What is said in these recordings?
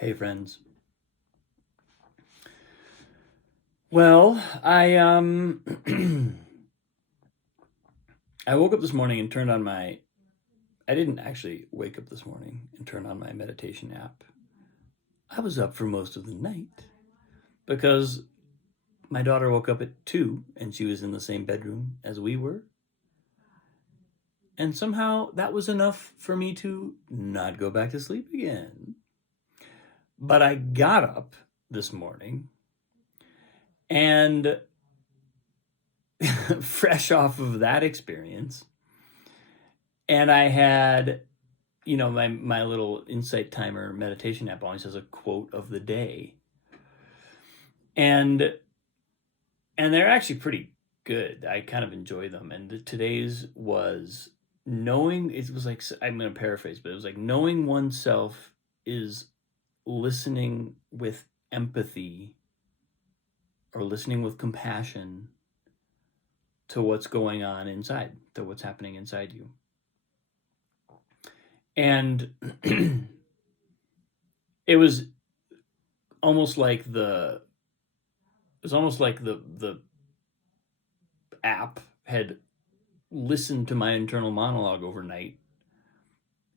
Hey friends. Well, I woke up this morning and turned on my I didn't actually wake up this morning and turn on my meditation app. I was up for most of the night because my daughter woke up at 2 and she was in the same bedroom as we were. And somehow that was enough for me to not go back to sleep again. But I got up this morning and fresh off of that experience, and I had, my little insight timer meditation app always has a quote of the day. And they're actually pretty good. I kind of enjoy them. And today's was knowing, it was like, I'm going to paraphrase, but it was like knowing oneself is listening with empathy or listening with compassion to what's going on inside, to what's happening inside you. And it was almost like the app had listened to my internal monologue overnight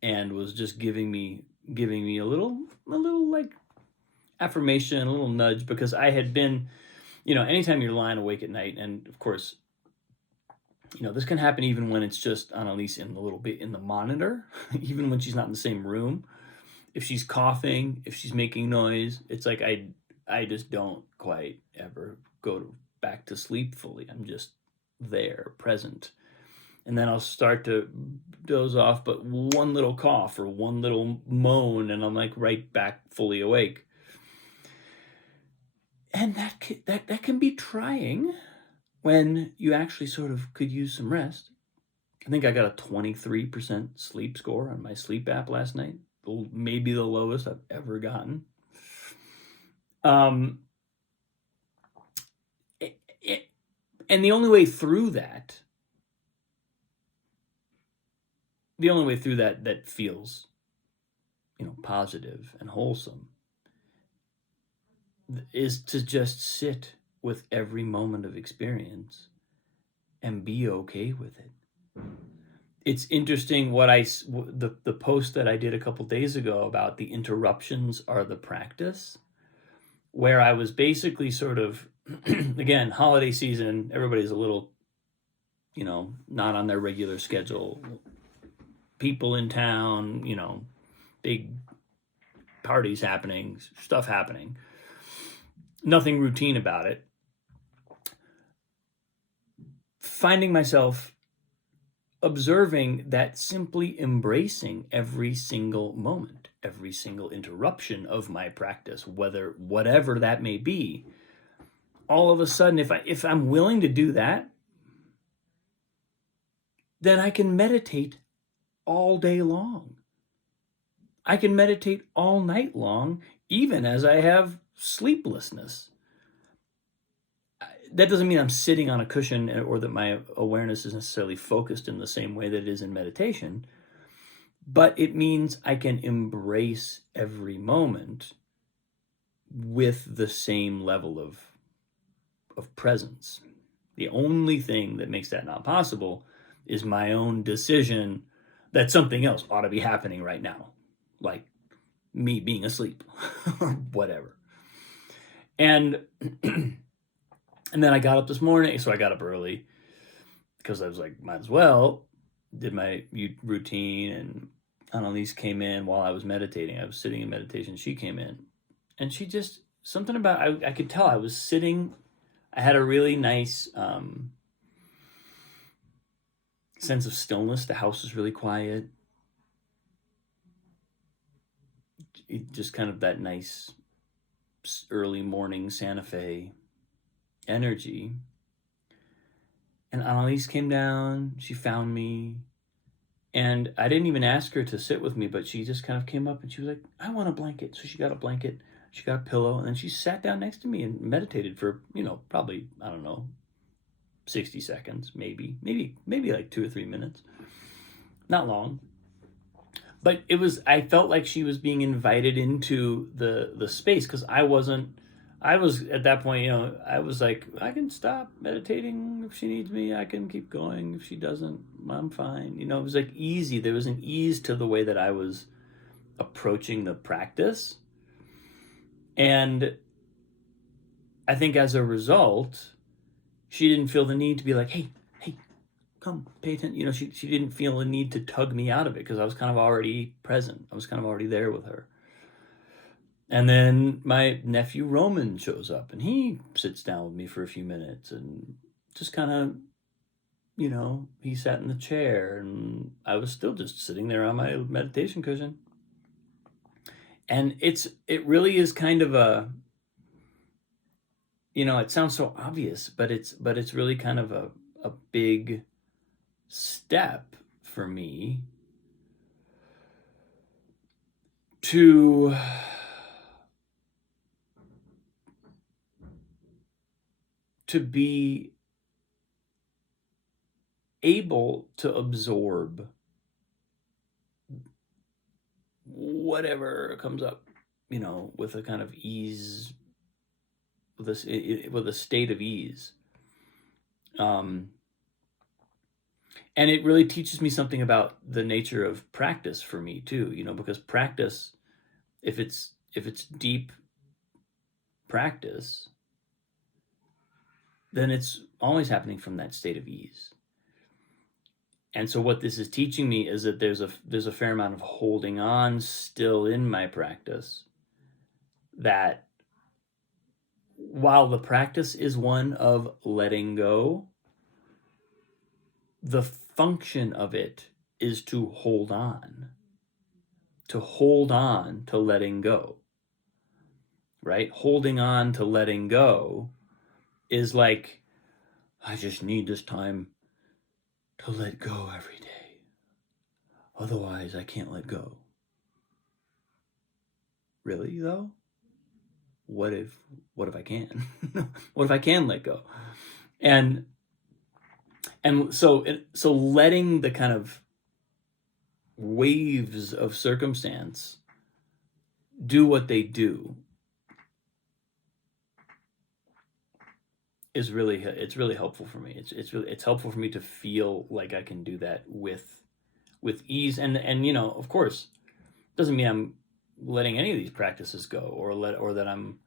and was just giving me a little like affirmation, a little nudge, because I had been, anytime you're lying awake at night, and of course, this can happen even when it's just on Elise in a little bit in the monitor, even when she's not in the same room. If she's coughing, if she's making noise, it's like I just don't quite ever go back to sleep fully. I'm just there, present. And then I'll start to doze off, but one little cough or one little moan, and I'm like right back fully awake. And that can be trying when you actually sort of could use some rest. I think I got a 23% sleep score on my sleep app last night, maybe the lowest I've ever gotten. And the only way through that that feels, positive and wholesome, is to just sit with every moment of experience and be okay with it. It's interesting the post that I did a couple days ago about the interruptions are the practice, where I was basically sort of, again, holiday season, everybody's a little, not on their regular schedule. People in town, big parties happening, stuff happening. Nothing routine about it. Finding myself observing that simply embracing every single moment, every single interruption of my practice, whatever that may be, all of a sudden, if I'm willing to do that, then I can meditate all day long. I can meditate all night long, even as I have sleeplessness. That doesn't mean I'm sitting on a cushion or that my awareness is necessarily focused in the same way that it is in meditation, but it means I can embrace every moment with the same level of presence. The only thing that makes that not possible is my own decision that something else ought to be happening right now, like me being asleep or whatever. And then I got up this morning, so I got up early because I was like, might as well. Did my routine, and Annalise came in while I was meditating. I was sitting in meditation. She came in, and she just, something about, I could tell I was sitting, I had a really nice sense of stillness. The house was really quiet. Just kind of that nice early morning Santa Fe energy. And Annalise came down, she found me, and I didn't even ask her to sit with me, but she just kind of came up and she was like, I want a blanket. So she got a blanket, she got a pillow, and then she sat down next to me and meditated for, probably, I don't know, 60 seconds, maybe like 2 or 3 minutes. Not long. but I felt like she was being invited into the space, because I wasn't. I was at that point, I was like, I can stop meditating if she needs me. I can keep going if she doesn't. I'm fine. It was like easy. There was an ease to the way that I was approaching the practice. And I think as a result, she didn't feel the need to be like, hey, come, pay attention. She didn't feel the need to tug me out of it, because I was kind of already present. I was kind of already there with her. And then my nephew Roman shows up, and he sits down with me for a few minutes, and just kind of, he sat in the chair, and I was still just sitting there on my meditation cushion. And it really is kind of a, it sounds so obvious, but it's really kind of a big step for me to be able to absorb whatever comes up, with a kind of ease, with a state of ease. And it really teaches me something about the nature of practice for me too, because practice, if it's deep practice, then it's always happening from that state of ease. And so what this is teaching me is that there's a fair amount of holding on still in my practice, that while the practice is one of letting go, the function of it is to hold on to letting go, right? Holding on to letting go is like, I just need this time to let go every day. Otherwise, I can't let go. Really, though? What if I can? What if I can let go? And so letting the kind of waves of circumstance do what they do is really, it's really helpful for me. It's helpful for me to feel like I can do that with ease. And of course, doesn't mean I'm letting any of these practices go, or that I'm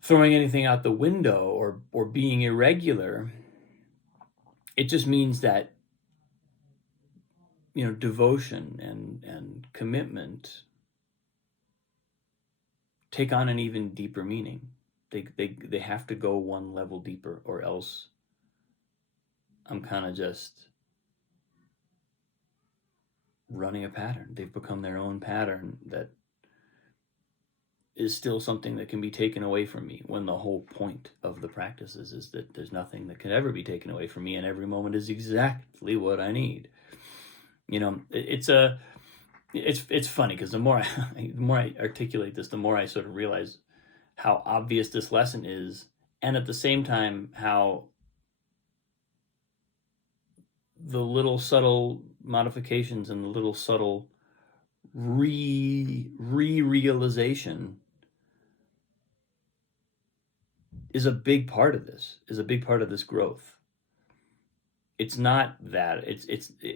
throwing anything out the window, or being irregular. It just means that devotion and commitment take on an even deeper meaning. They have to go one level deeper, or else I'm kind of just running a pattern. They've become their own pattern that is still something that can be taken away from me, when the whole point of the practices is that there's nothing that can ever be taken away from me, and every moment is exactly what I need. It's funny, because the more I articulate this, the more I sort of realize how obvious this lesson is, and at the same time how the little subtle modifications and the little subtle realization is a big part of this, growth. It's not that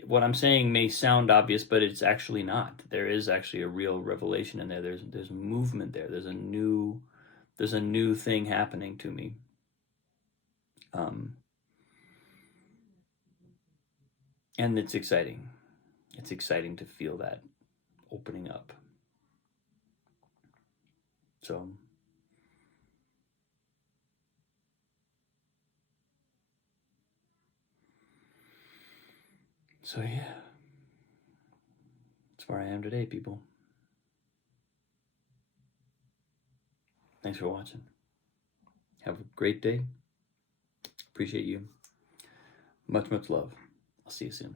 what I'm saying may sound obvious, but it's actually not. There is actually a real revelation in there. There's movement there. There's a new thing happening to me. And it's exciting. It's exciting to feel that opening up. So yeah, that's where I am today, people. Thanks for watching. Have a great day. Appreciate you. Much love. I'll see you soon.